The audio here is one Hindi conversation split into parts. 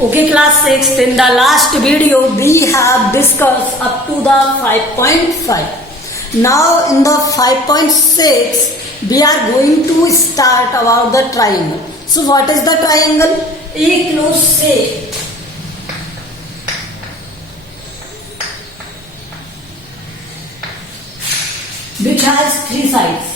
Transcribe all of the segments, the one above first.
Okay, class 6th, in the last video we have discussed up to the 5.5. Now in the 5.6 we are going to start about the triangle. So what is the triangle? A close shape which has three sides.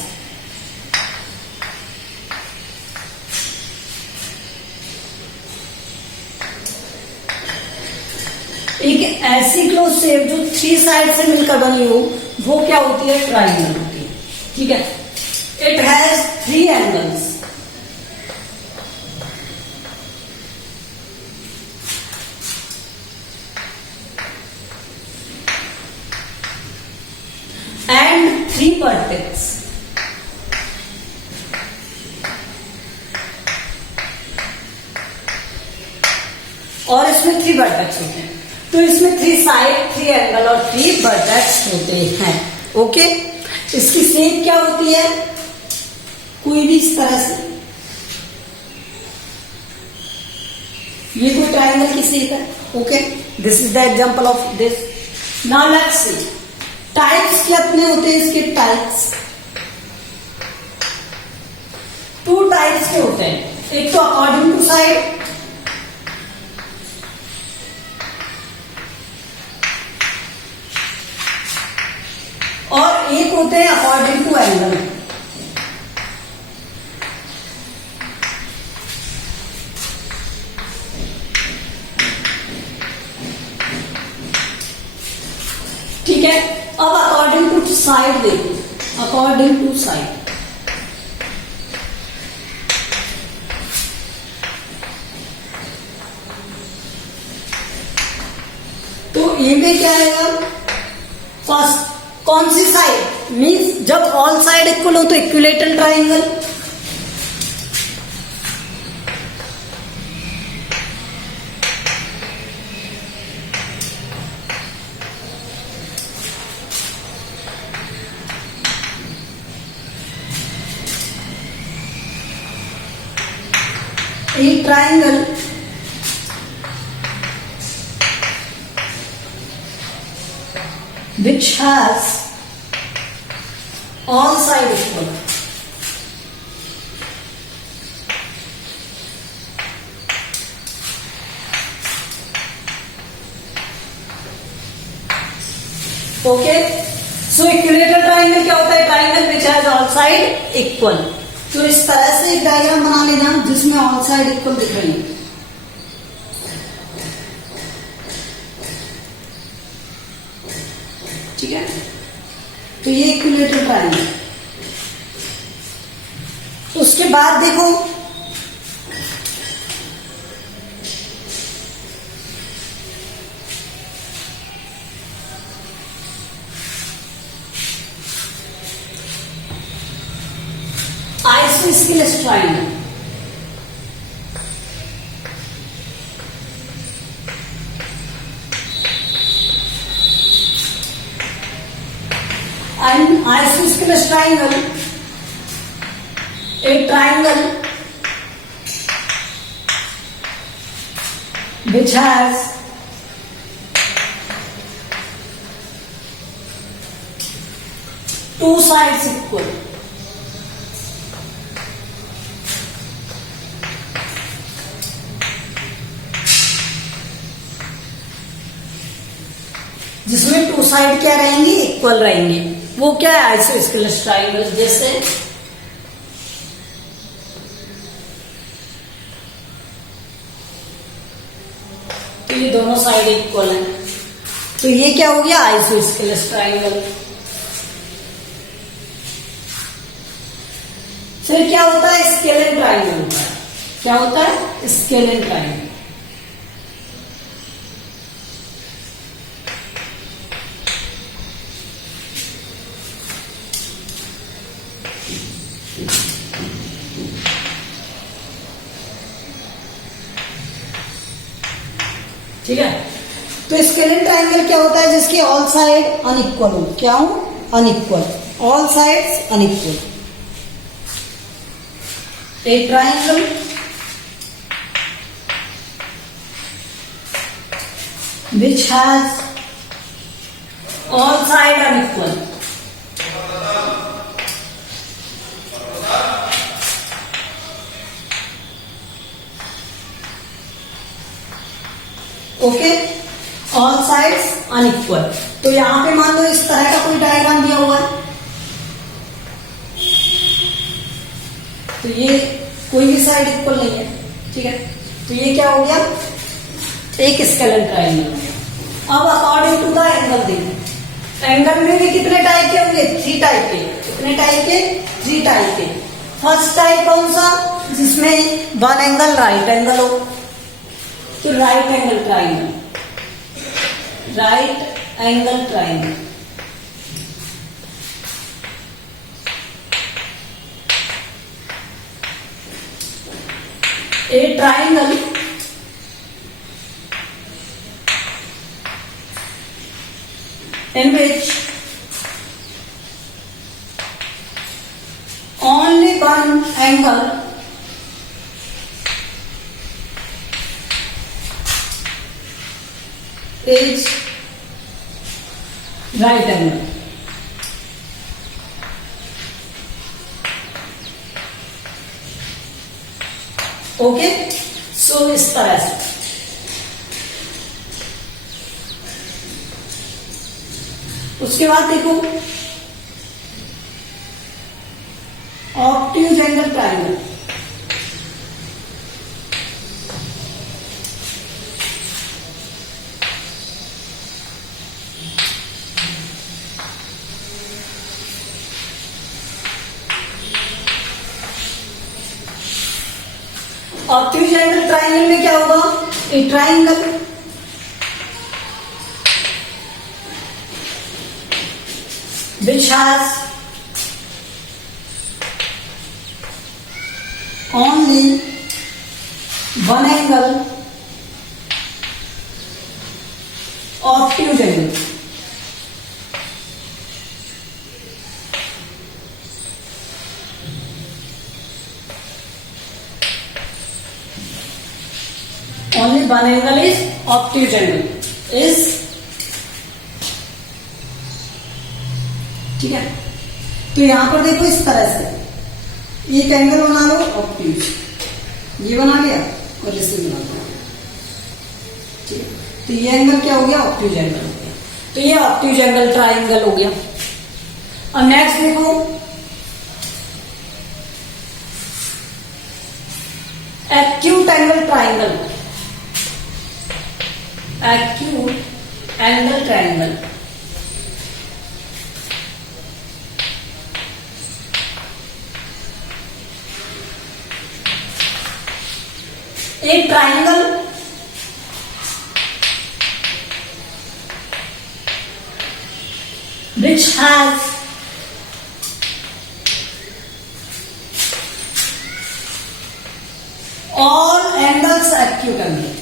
एक ऐसी क्लोज शेप जो थ्री साइड से मिलकर बनी हो वो क्या होती है? ट्राइंगल होती है. ठीक है. It has three angles. And three vertex. और इसमें थ्री वर्टेक्स होते हैं. तो इसमें थ्री साइड, थ्री एंगल और थ्री वर्टेक्स होते हैं. ओके. इसकी शेप क्या होती है? कोई भी इस तरह से. ये कोई ट्राइंगल की शेप है. Okay. This is the example of this. Now let's see types कितने होते हैं इसके. टाइप्स टू टाइप्स के होते हैं. एक तो अकॉर्डिंग टू साइड और एक होते हैं अकॉर्डिंग टू एंगल. ठीक है. अब अकॉर्डिंग टू साइड देखो. अकॉर्डिंग टू साइड तो ए में क्या आएगा? फर्स्ट कौन सी साइड? मीन्स जब ऑल साइड इक्वल हो तो equilateral triangle. A triangle which has all side equal. Okay. So equilateral triangle क्या होता है? Triangle which has all side equal. तो इस तरह से एक डायग्राम बना लेना जिसमें all side equal दिख रही है. ठीक है. तो ये इक्विलेटरल ट्राइंगल. तो उसके बाद देखो isosceles triangle. An isosceles triangle, a triangle which has two sides equal. जिसमें टू साइड क्या रहेंगे? इक्वल रहेंगे. वो क्या है? Isosceles triangle. जैसे तो ये दोनों साइड इक्वल है. तो ये क्या हो गया? Isosceles triangle. फिर क्या होता है? स्केलेन ट्राइंगल होता है. क्या होता है? Scalene triangle. ठीक है. तो स्केलेन ट्राइंगल क्या होता है? जिसके ऑल साइड अनइक्वल हो. क्या हो? Unequal. All sides unequal. a triangle which has all sides unequal. Okay, all sides unequal. तो यहां पे मान लो इस तरह का कोई डायग्राम दिया हुआ है, तो ये कोई भी साइड इक्वल नहीं है, ठीक है। तो ये क्या हो गया, एक स्केलर ट्रायंगल हो गया। अब अकॉर्डिंग टू द एंगल देखो, एंगल में भी कितने टाइप के होंगे, 3 टाइप के। कितने टाइप के, 3 टाइप के। फर्स्ट टाइप कौन सा, जिसमें वन एंगल राइट एंगल हो, तो right angle triangle, right angle triangle. A triangle in which only one angle is right angle. Okay, so इस तरह से उसके बाद देखो obtuse angle triangle. Obtuse angle triangle में क्या होगा, a triangle which has only one angle, obtuse angle। only one angle is obtuse angle is, ठीक है। तो यहां पर देखो इस तरह से एक एंगल बना लो ऑब्ट्यूज, ये बना लिया और इसे बना लिया, ठीक है। तो ये एंगल क्या हो गया, ऑब्ट्यूज एंगल हो गया। तो ये ऑब्ट्यूज एंगल ट्रायंगल हो गया। और नेक्स्ट देखो acute angle triangle, acute angle triangle. A triangle which has all angles acute angle।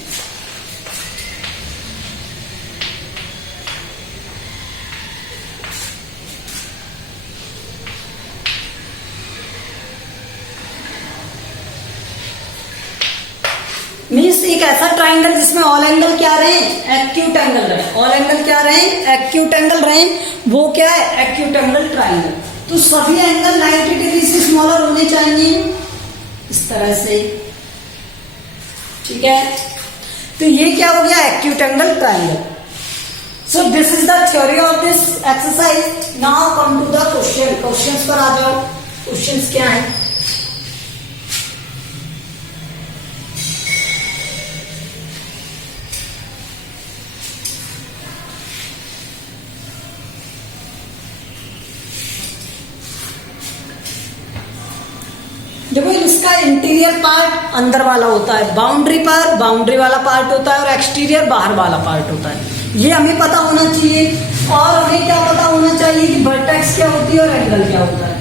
Means एक ऐसा ट्राइंगल जिसमें ऑल एंगल क्या रहे, एक्यूट एंगल रहे। ऑल एंगल क्या रहे, एक्यूट एंगल रहे, वो क्या है, एक्यूट एंगल ट्राइंगल। तो सभी एंगल 90 डिग्री से स्मॉलर होने चाहिए इस तरह से, ठीक है। तो ये क्या हो गया, acute angle triangle. So this is the theory of this exercise. Now come to the question. Questions पर आ जाओ। क्वेश्चंस क्या है, देखो इसका इंटीरियर पार्ट अंदर वाला होता है, बाउंड्री पर बाउंड्री वाला पार्ट होता है और एक्सटीरियर बाहर वाला पार्ट होता है। ये हमें पता होना चाहिए। और हमें क्या पता होना चाहिए कि वर्टेक्स क्या होती है और एंगल क्या होता है।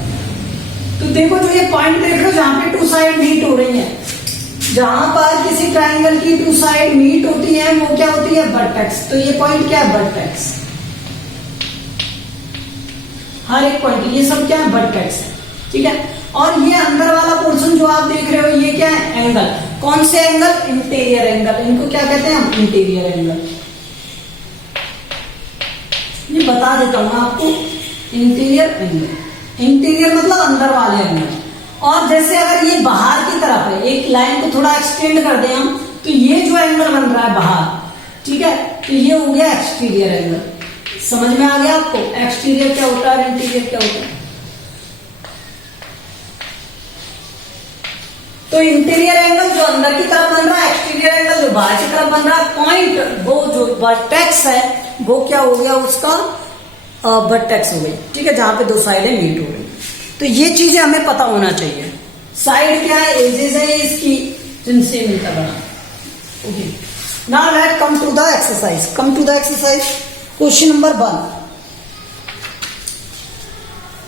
तो देखो जो ये पॉइंट देख रहे हो जहां पे 2 साइड मीट हो रही है, जहां पर किसी ट्राइंगल की 2 साइड मीट होती है वो क्या होती है, वर्टेक्स। तो ये पॉइंट क्या है, वर्टेक्स। हर एक पॉइंट ये सब क्या है, वर्टेक्स है, ठीक है। और ये अंदर वाला पोर्शन जो आप देख रहे हो ये क्या है, एंगल। कौन से एंगल, इंटीरियर एंगल। इनको क्या कहते हैं हम, इंटीरियर एंगल। बता देता हूं आपको, इंटीरियर एंगल, इंटीरियर मतलब अंदर वाले एंगल। और जैसे अगर ये बाहर की तरफ है, एक लाइन को थोड़ा एक्सटेंड कर दें हम, तो ये जो एंगल बन रहा है बाहर, ठीक है, तो ये हो गया एक्सटीरियर एंगल। समझ में आ गया आपको एक्सटीरियर क्या होता है, इंटीरियर क्या होता है? तो इंटीरियर एंगल जो अंदर की तरफ बन रहा है, एक्सटीरियर एंगल जो बाहर की तरफ बन रहा है, पॉइंट वो जो वर्टेक्स है वो क्या हो गया उसका, वर्टेक्स हो गई, ठीक है, जहां पे दो साइडें मीट हो गई। तो ये चीजें हमें पता होना चाहिए। साइड क्या है, एजेस है इसकी, जिनसे मिलकर बना। Okay, now let come to the exercise. Come to the exercise, question number 1,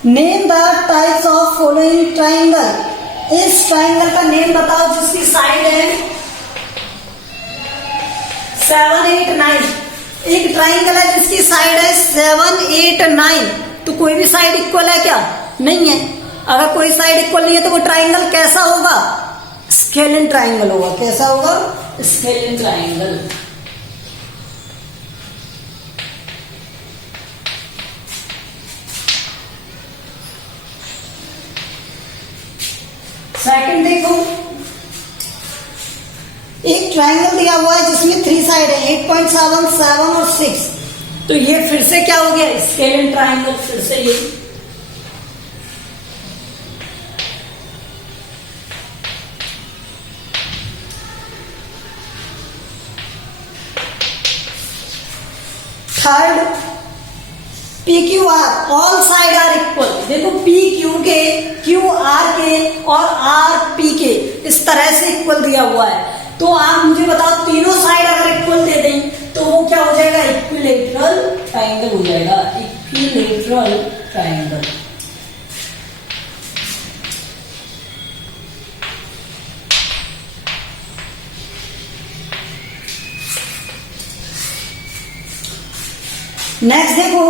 name the types of following triangle. इस ट्राइंगल का नेम बताओ जिसकी साइड है 7, 8, 9। एक ट्राइंगल है जिसकी साइड है 7, 8, 9। तो कोई भी साइड इक्वल है क्या? नहीं है। अगर कोई साइड इक्वल नहीं है तो वो ट्राइंगल कैसा होगा? स्केलिन ट्राइंगल होगा। कैसा होगा? Scalene triangle. सेकंड देखो, एक ट्राइंगल दिया हुआ है जिसमें 3 साइड है, 8.7, 7 और 6। तो ये फिर से क्या हो गया? Scalene triangle. फिर से ये third, P Q R, all side are equal. देखो पी क्यू के, क्यू आर के और आर पी के इस तरह से इक्वल दिया हुआ है। तो आप मुझे बताओ, तीनों साइड अगर इक्वल दे दें तो वो क्या हो जाएगा? इक्विलेटरल ट्राइंगल हो जाएगा। Equilateral triangle. नेक्स्ट देखो,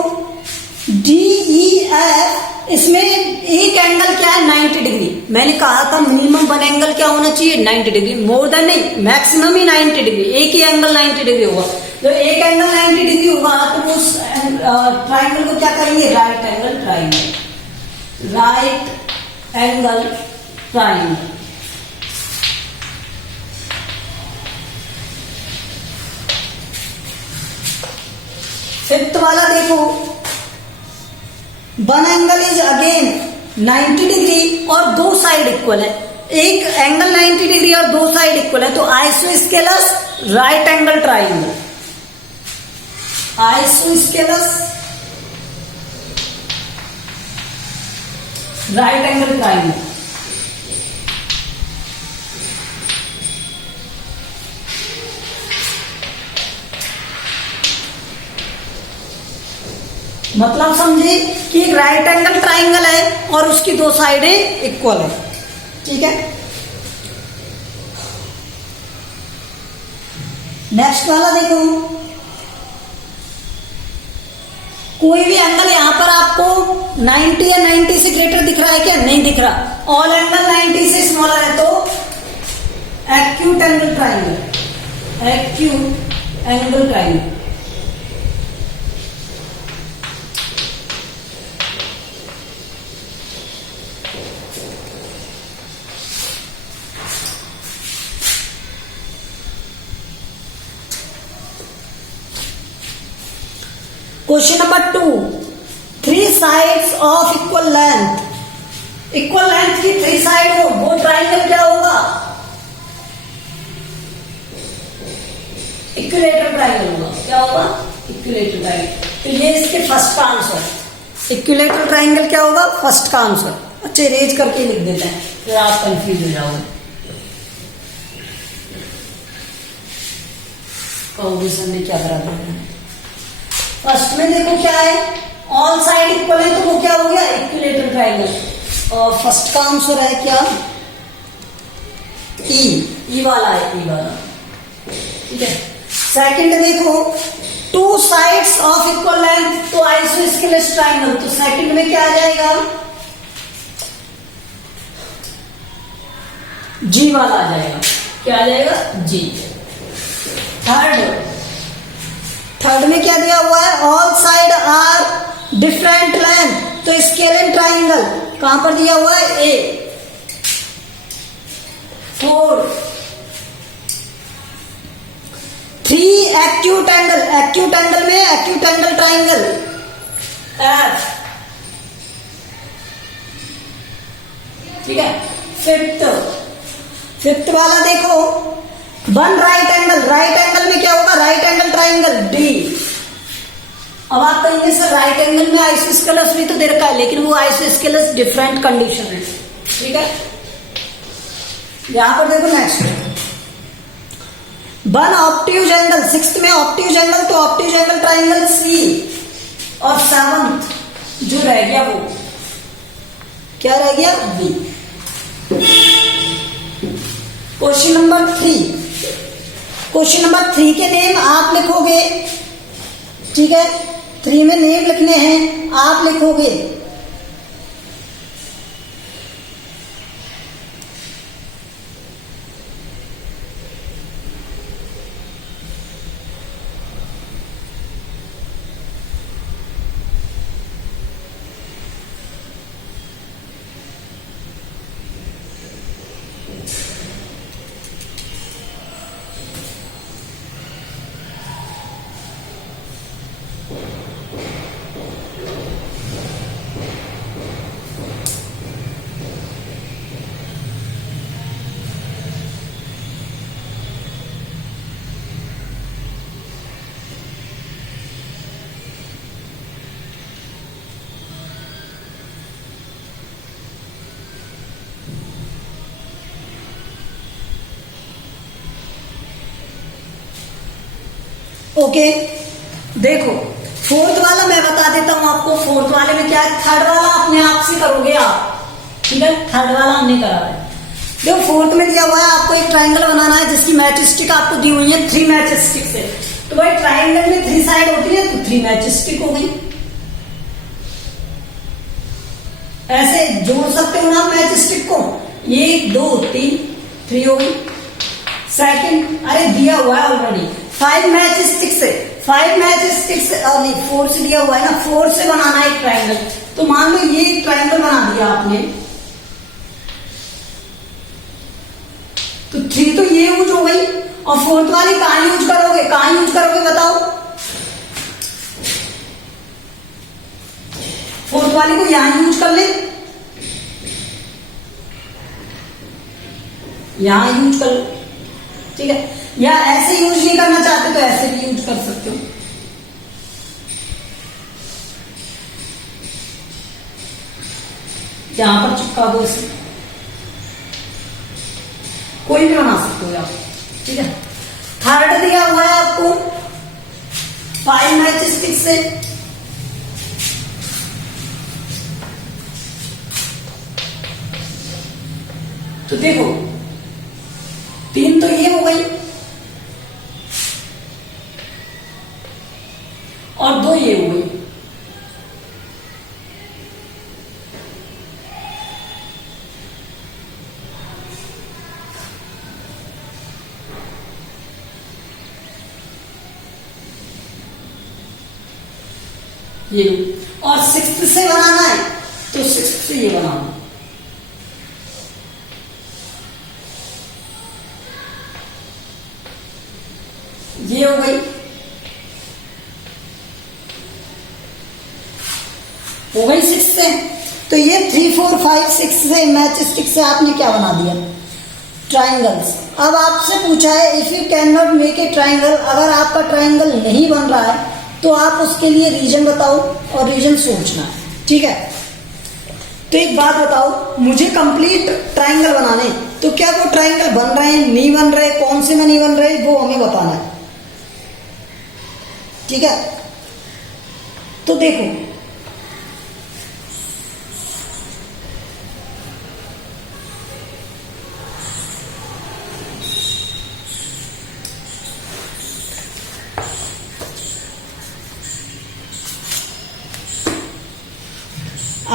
डी ई एफ, इसमें एक एंगल क्या है? 90 डिग्री। मैंने कहा था मिनिमम वन एंगल क्या होना चाहिए? 90 डिग्री। मोर देन नहीं, मैक्सिमम ही 90 डिग्री। एक ही एंगल 90 डिग्री होगा। तो एक एंगल 90 डिग्री होगा तो उस ट्राइंगल को क्या करेंगे? Right angle triangle. Right angle triangle. Fifth वाला देखो, one angle is again 90 degree और दो साइड इक्वल है। एक एंगल 90 डिग्री और दो साइड इक्वल है, तो isosceles right angle triangle. Isosceles right angle triangle. मतलब समझे कि एक राइट एंगल ट्राइंगल है और उसकी दो साइडें इक्वल है। ठीक है, नेक्स्ट वाला देखो, कोई भी एंगल यहां पर आपको 90 या 90 से ग्रेटर दिख रहा है क्या? नहीं दिख रहा। ऑल एंगल 90 से स्मॉलर है तो acute angle triangle. Acute angle triangle. Question number 2, 3 sides of equal length. Equal length की 3 साइड हो, वो ट्राइंगल क्या होगा? इक्विलेटरल ट्राइंगल होगा। क्या होगा? Equilateral triangle. तो ये इसके फर्स्ट का आंसर। इक्विलेटरल ट्राइंगल क्या होगा? फर्स्ट का आंसर। अच्छा, इरेज करके लिख देते हैं, फिर आप कंफ्यूज हो जाओगे। कॉम्बिनेशन में क्या करा देना। फर्स्ट में देखो क्या है, ऑल साइड इक्वल है तो वो क्या हो गया? Equilateral triangle. और फर्स्ट का आंसर है क्या? ई वाला है, ई वाला। ठीक है, सेकंड देखो, 2 साइड्स ऑफ इक्वल लेंथ तो आइसोस्केलस ट्राइंगल। तो सेकंड में क्या आ जाएगा? जी वाला आ जाएगा। क्या आ जाएगा? जी। थर्ड में क्या दिया हुआ है, all side are different length, तो स्केलेन ट्राइंगल कहां पर दिया हुआ है, a. Four, 3 acute angle, acute angle में एक्यूट एंगल ट्राइंगल एफ, ठीक है। फिफ्थ वाला देखो, 1 राइट एंगल, राइट एंगल में क्या होगा, राइट एंगल ट्राइंगल डी। अब आप कहेंगे सर राइट एंगल में आइसोस्केलस भी तो दे रखा है, लेकिन वो आइसोस्केलस डिफरेंट कंडीशन है, ठीक है। यहां पर देखो नेक्स्ट 1 ऑब्ट्यूज एंगल, 6th में ऑब्ट्यूज एंगल, तो ऑब्ट्यूज एंगल ट्राइंगल सी। और 7th जो रह गया वो क्या रह गया, B. Question number 3, question number 3 के नेम आप लिखोगे, ठीक है। 3 में नेम लिखने हैं, आप लिखोगे ओके। देखो 4th वाला मैं बता देता हूं आपको, 4th वाले में क्या है, 3rd वाला अपने आप से करोगे आप, ठीक है। 3rd वाला हमने करा है। देखो 4th में दिया हुआ है आपको एक ट्राइंगल बनाना है जिसकी मैच स्टिक आपको दी हुई है 3 मैच स्टिक से, तो भाई ट्राइंगल में 3 साइड होती है तो 3 मैच स्टिक हो गई। ऐसे जोड़ सकते हो ना मैच स्टिक को, 1 2 3 3 हो गई। सेकंड, अरे दिया हुआ है ऑलरेडी 5 मैच स्टिक से, 5 मैच स्टिक से, नहीं 4 से दिया हुआ है ना, 4 से बनाना है एक ट्राइंगल। तो मान लो ये एक ट्राइंगल बना दिया आपने, तो 3 तो ये यूज हो गई, और 4th वाली कहां यूज करोगे, कहां यूज करोगे बताओ। 4th वाली को यहां यूज कर ले, यहां यूज कर लो, ठीक है। या ऐसे यूज नहीं करना चाहते तो ऐसे भी यूज कर सकते हो। यहां पर चिपका दो इसे, कोई भी बना सकते हो आप, ठीक है। 3rd दिया हुआ है आपको 5 मैच स्टिक से, तो देखो 3 तो ये हो गई और 2 ये हो गई, ये। और 6th से बनाना है तो 6th से ये बनाना, ये हो गई, हो गई 6 से। तो ये 3 4 5 6 से मैच स्टिक से आपने क्या बना दिया, ट्राइंगल्स। अब आपसे पूछा है if you can not make a triangle, अगर आपका ट्राइंगल नहीं बन रहा है तो आप उसके लिए रीजन बताओ और रीजन सोचना है, ठीक है। तो एक बात बताओ, मुझे कंप्लीट ट्राइंगल बनाने, तो क्या वो ट्राइंगल बन रहे हैं, नहीं बन रहे, कौन से में नहीं बन रहे, वो हमें बताना है, ठीक है। तो देखो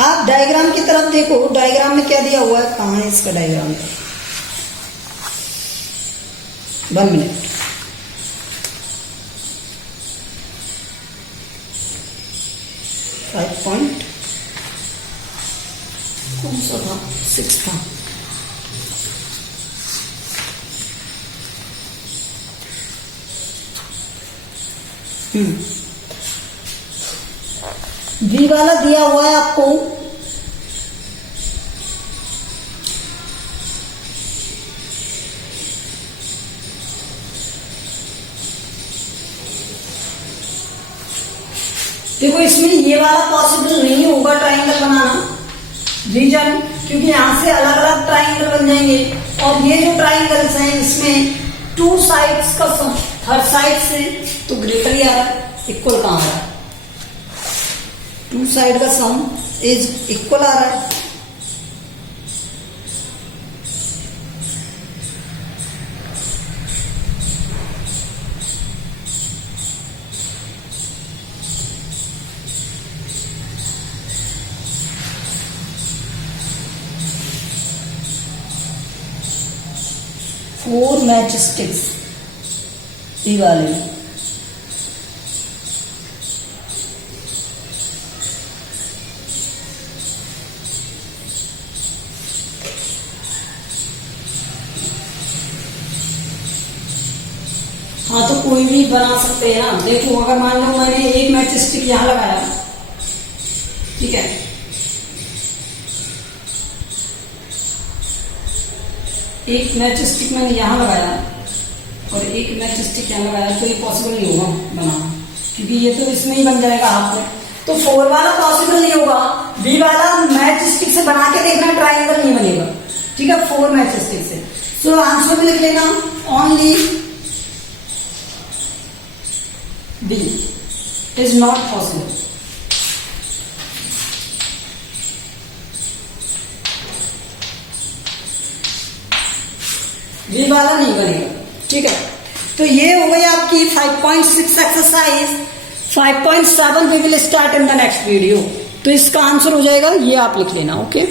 आप डायग्राम की तरफ देखो, डायग्राम में क्या दिया हुआ है, कहां है इसका डायग्राम, 1 मिनट। 5. कौन सा था? 6 था। बी वाला दिया हुआ है आपको देखो, इसमें ये वाला पॉसिबल नहीं होगा ट्राइंगल बनाना। रीजन, क्योंकि यहां से अलग अलग ट्राइंगल बन जाएंगे और ये जो ट्राइंगल्स हैं इसमें 2 साइड्स का सम हर साइड से तो ग्रेटर ही आ रहा है, इक्वल कहां आ रहा है? 2 साइड का सम इज इक्वल आ रहा है। फोर मैच स्टिक्स ये वाले हाँ, तो कोई भी बना सकते हैं ना। देखो, अगर मान लो मैंने एक मैच स्टिक यहां लगाया, ठीक है, एक मैच स्टिक मैंने यहां लगाया और एक मैच स्टिक यहां लगाया, तो ये पॉसिबल नहीं होगा बनाना, क्योंकि ये तो इसमें ही बन जाएगा हाथ में। तो 4 वाला पॉसिबल नहीं होगा। बी वाला मैच स्टिक से बना के देखना, ट्राइंगल नहीं बनेगा, ठीक है, 4 मैच स्टिक से। सो आंसर में लिख लेना only B is not possible. B वाला नहीं बनेगा, ठीक है। तो ये हो गई आपकी 5.6 exercise. 5.7 we will start in the next video. तो इसका आंसर हो जाएगा ये, आप लिख लेना, ओके।